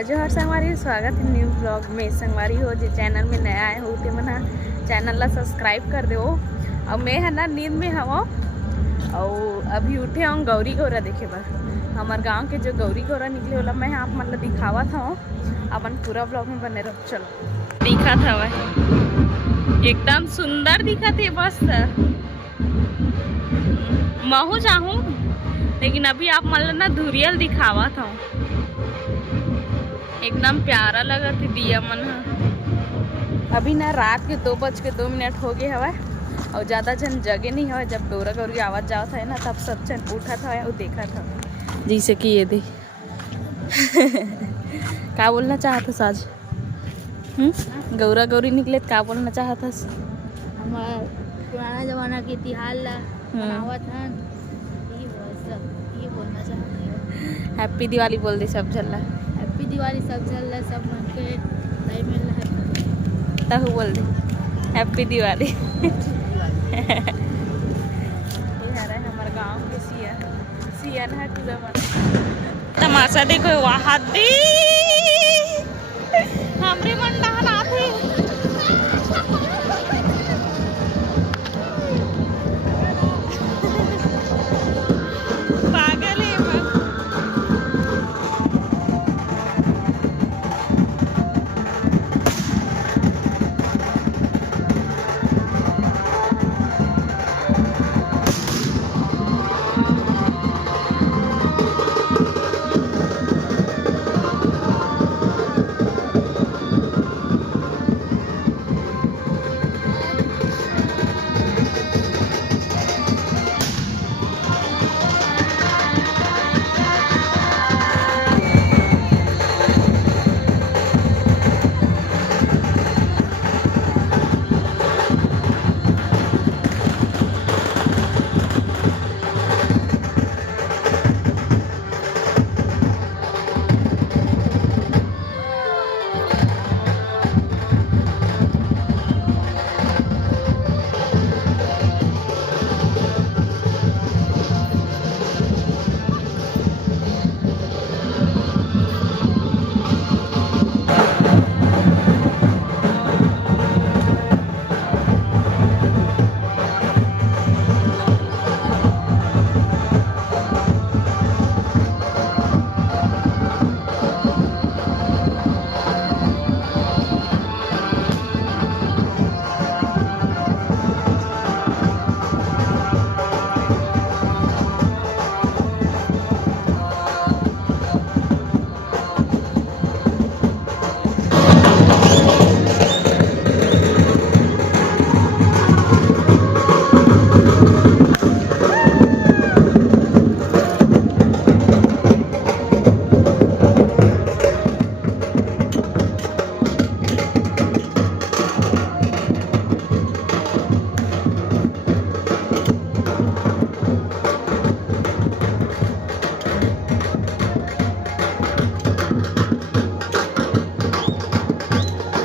जय जोहर संगवारी, स्वागत है न्यू ब्लॉग में। संगवारी हो जो चैनल में नया आए हो तो मना चैनल ला सब्सक्राइब कर दो। और मैं है ना नींद में हवा और अभी उठे हूँ गौरी गौरा देखे बार। हमारे गांव के जो गौरी गौरा निकले वाला मैं आप मतलब दिखावा था अपन पूरा ब्लॉग में बने रहो। चलो दिखा था वह एकदम सुंदर दिखा थे बस महू चाहूँ, लेकिन अभी आप मतलब ना धुरियल दिखावा था एकदम प्यारा लगा थी दिया मन। अभी ना रात के 2:02 हो गए हवा और ज़्यादा जन जगह नहीं हवा। जब गौरा गौरी आवाज़ जाओ था ना तब सब जन उठा था और देखा था जैसे कि ये दे क्या बोलना चाहता साज गौरा गौरी निकले तो क्या बोलना चाहता? हमारा पुराना जमाना के तिहार ला मनावत हन, ये बोलना चाहते हैं। हैप्पी दिवाली बोल दे सब जल्ला। हैप्पी दिवाली सब जल्ला, सब मन के नहीं मिल रहा तब बोल दे हैप्पी दिवाली। हमारे गांव के सियन है पूरा तमाशा देखो वहाँ दी हमरे मन डहना थे। पागल है मैं।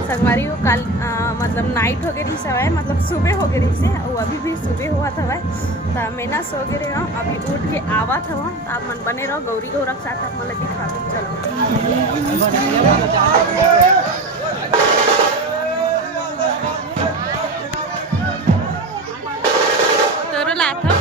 संगवारी को कल मतलब नाइट हो गई से है, मतलब सुबह हो गई से वो अभी भी सुबह हुआ था वह तो मैं ना सो गए रहा। अभी उठ के आवा था वहाँ तो आप मन बने रहो गौरी गौरा के साथ आप मतलब दिखा दो। चलो तोरो लात हो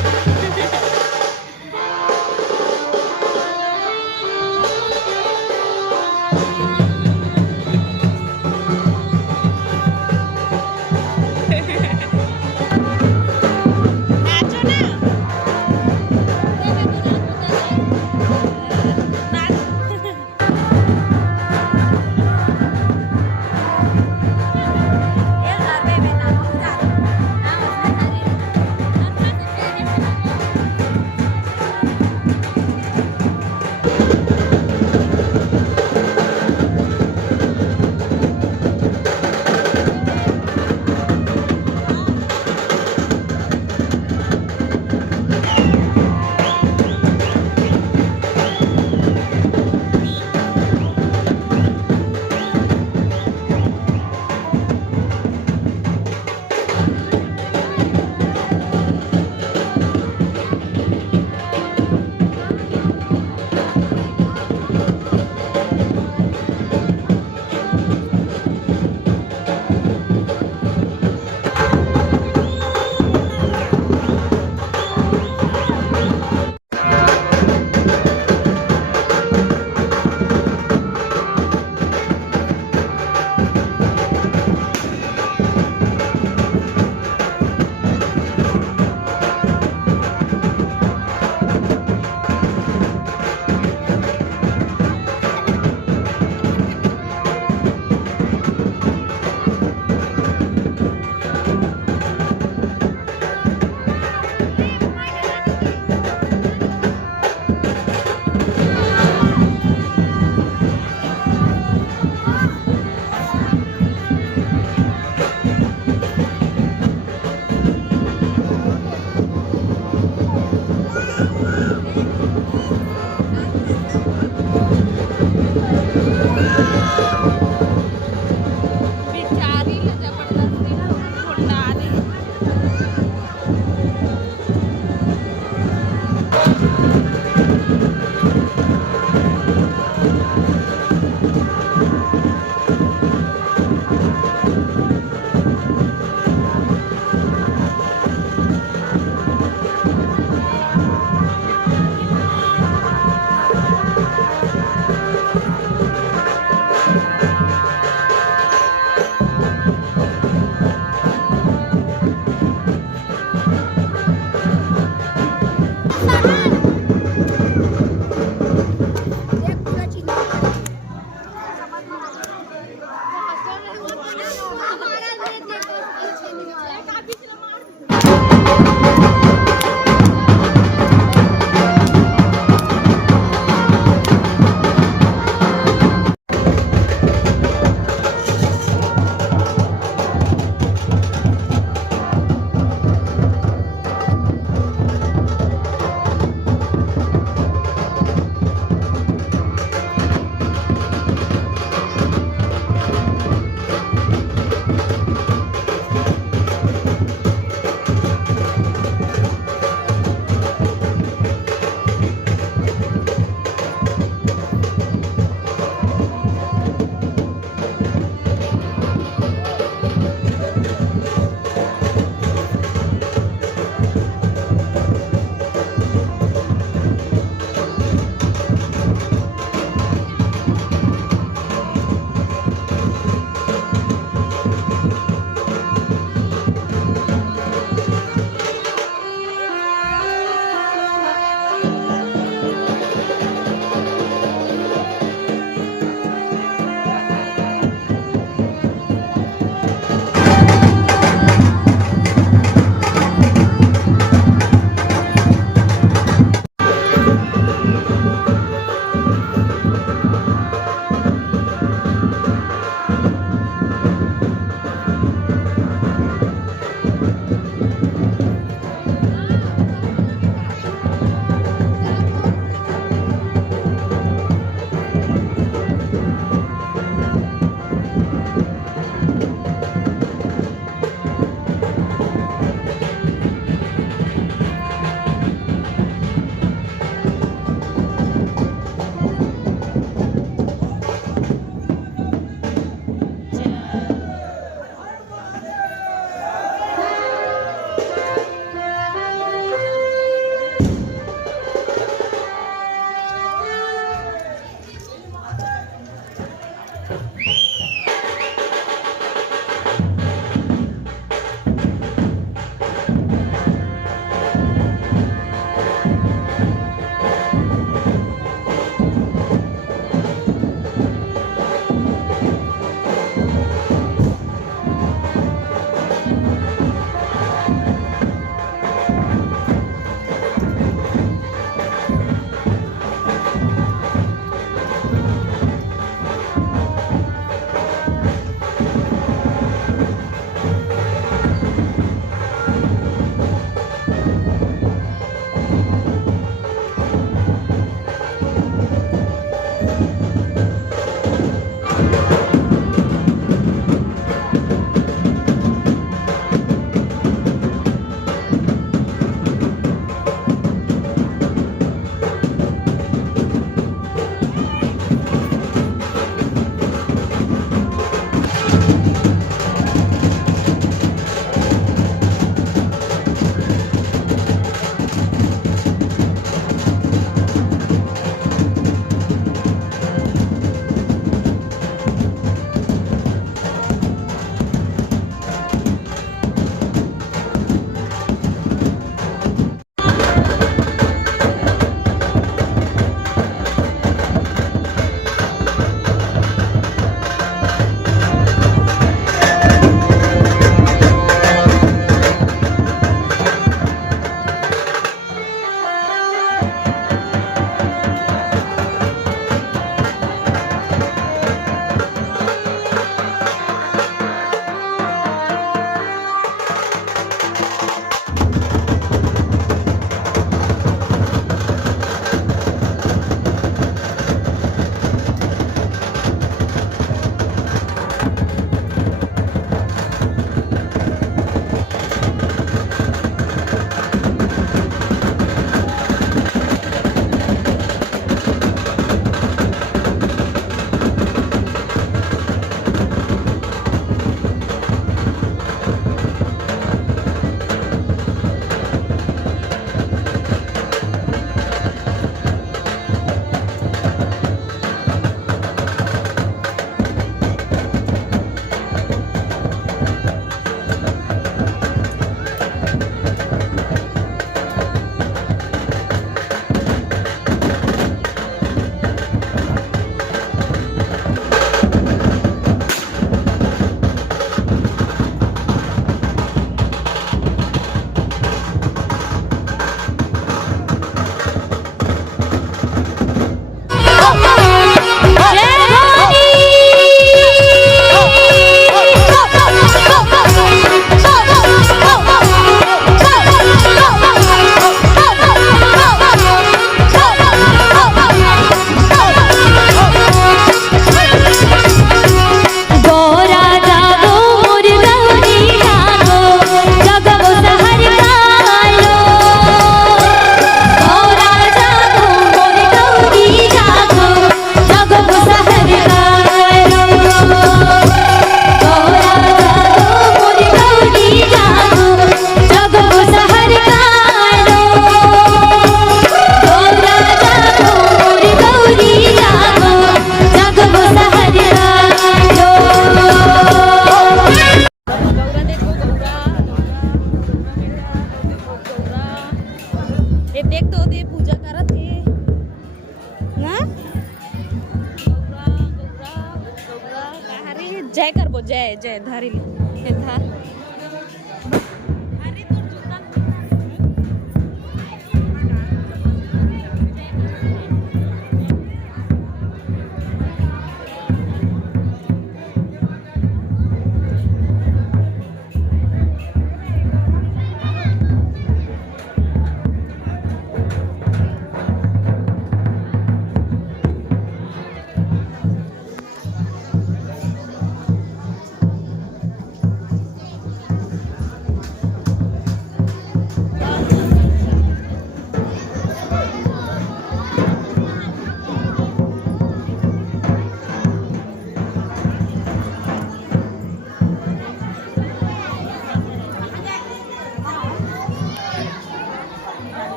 जय करबो जय जय धारी हे धार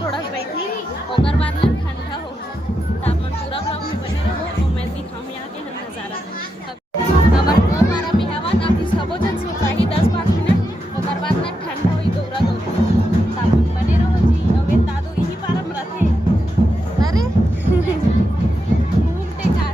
थोड़ा बैठी ओकर बाद में ठंडा हो तो अपन पूरा ब्लॉग में बने रहो और मैं दिखाऊँ यहाँ के नज़ारा। हमार वो हमारा में हवा ना भी सबो जन से ही 10-5 मिनट ओकर बाद में ठंडा होई दौरा दो तो अपन बने रहो जी। और ये दादू यही पार हम रहते अरे घूमते का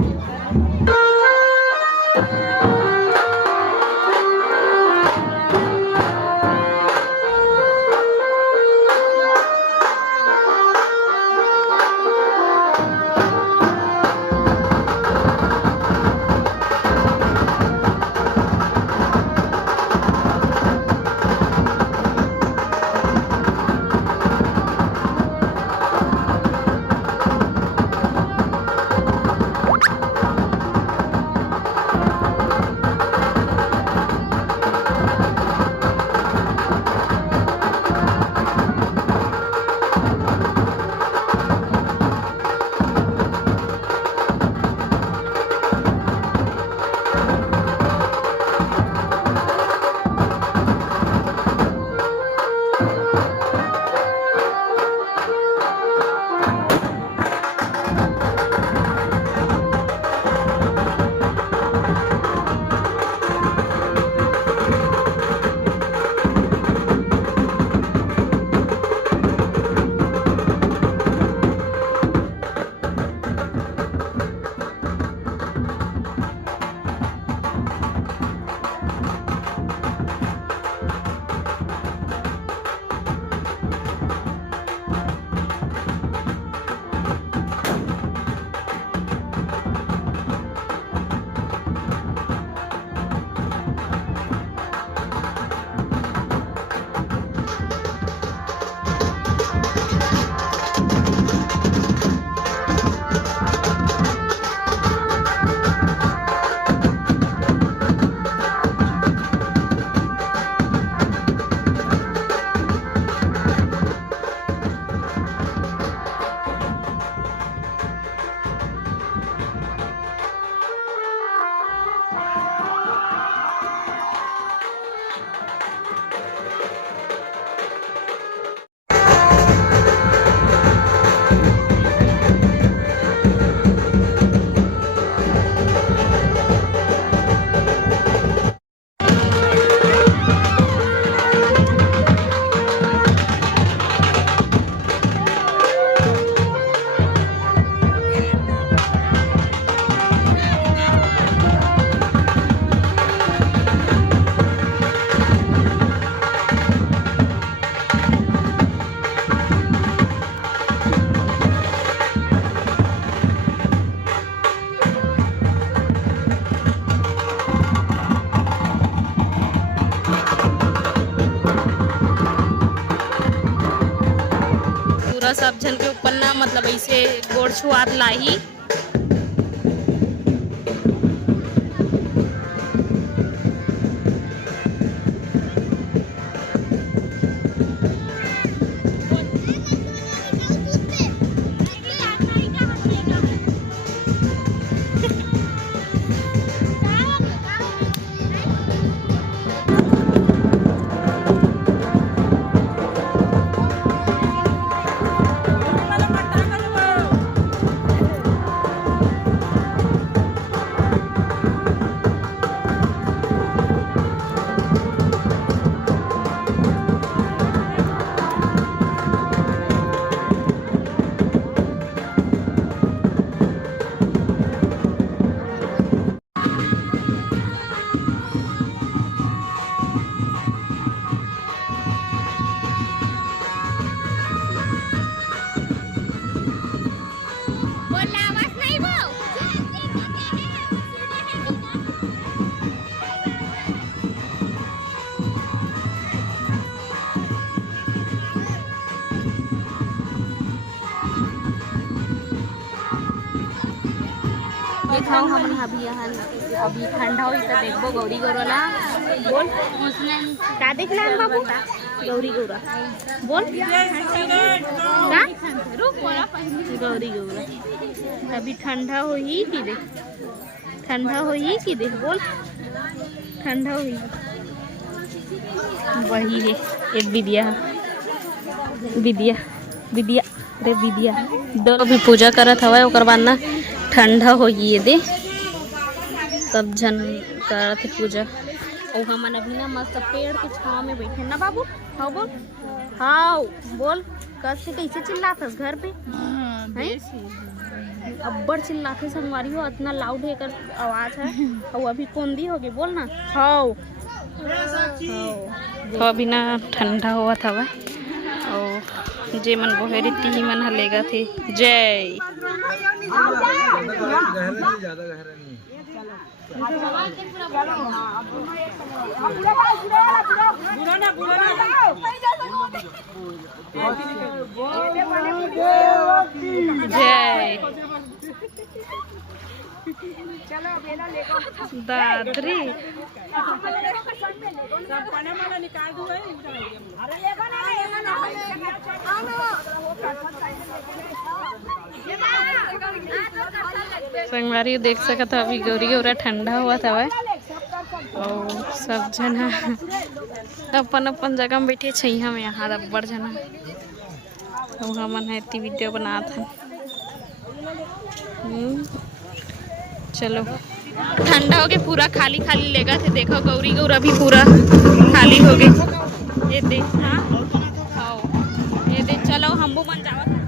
सब जन के ऊपर ना मतलब ऐसे गोड़ छुआत लाही बैठाओ हम अभी यहाँ अभी ठंडा हुई तो देखबो गौरी गौरा ला बोल का देख ला बाबू गौरी गौरा बोल का गौरी गौरा अभी ठंडा होई कि देख ठंडा होई कि देख बोल ठंडा हुई वही है एक विद्या विद्या विद्या अरे विद्या दो भी पूजा करत हवा ओकर बाद ना ठंडा होई दे सब जन करत है पूजा और हमन अभी ना मस्त पेड़ के छांव में बैठे ना बाबू हाँ बोल हाँ बोल कैसे कैसे चिल्लातस घर पे अब्बड़ चिल्लाते संगवारी हो इतना लाउड है कर आवाज है और अभी कोंदी होगी बोल ना हाँ तो अभी ना ठंडा हुआ था वह और जे मन बोहेरी ती मन हलेगा थे जय जय दादरी संगवारी देख सकता अभी गौरी गौरा ठंडा हुआ था वह और सब जना अपन अपन जगह में बैठे छैया में यहाँ अब्बड़ जना और हमन है वीडियो बनात हन चलो ठंडा हो गया पूरा खाली खाली लेगा थे देखो गौरी गौरा भी पूरा खाली हो गए ये देख हाँ ये देख चलो हम मन जावत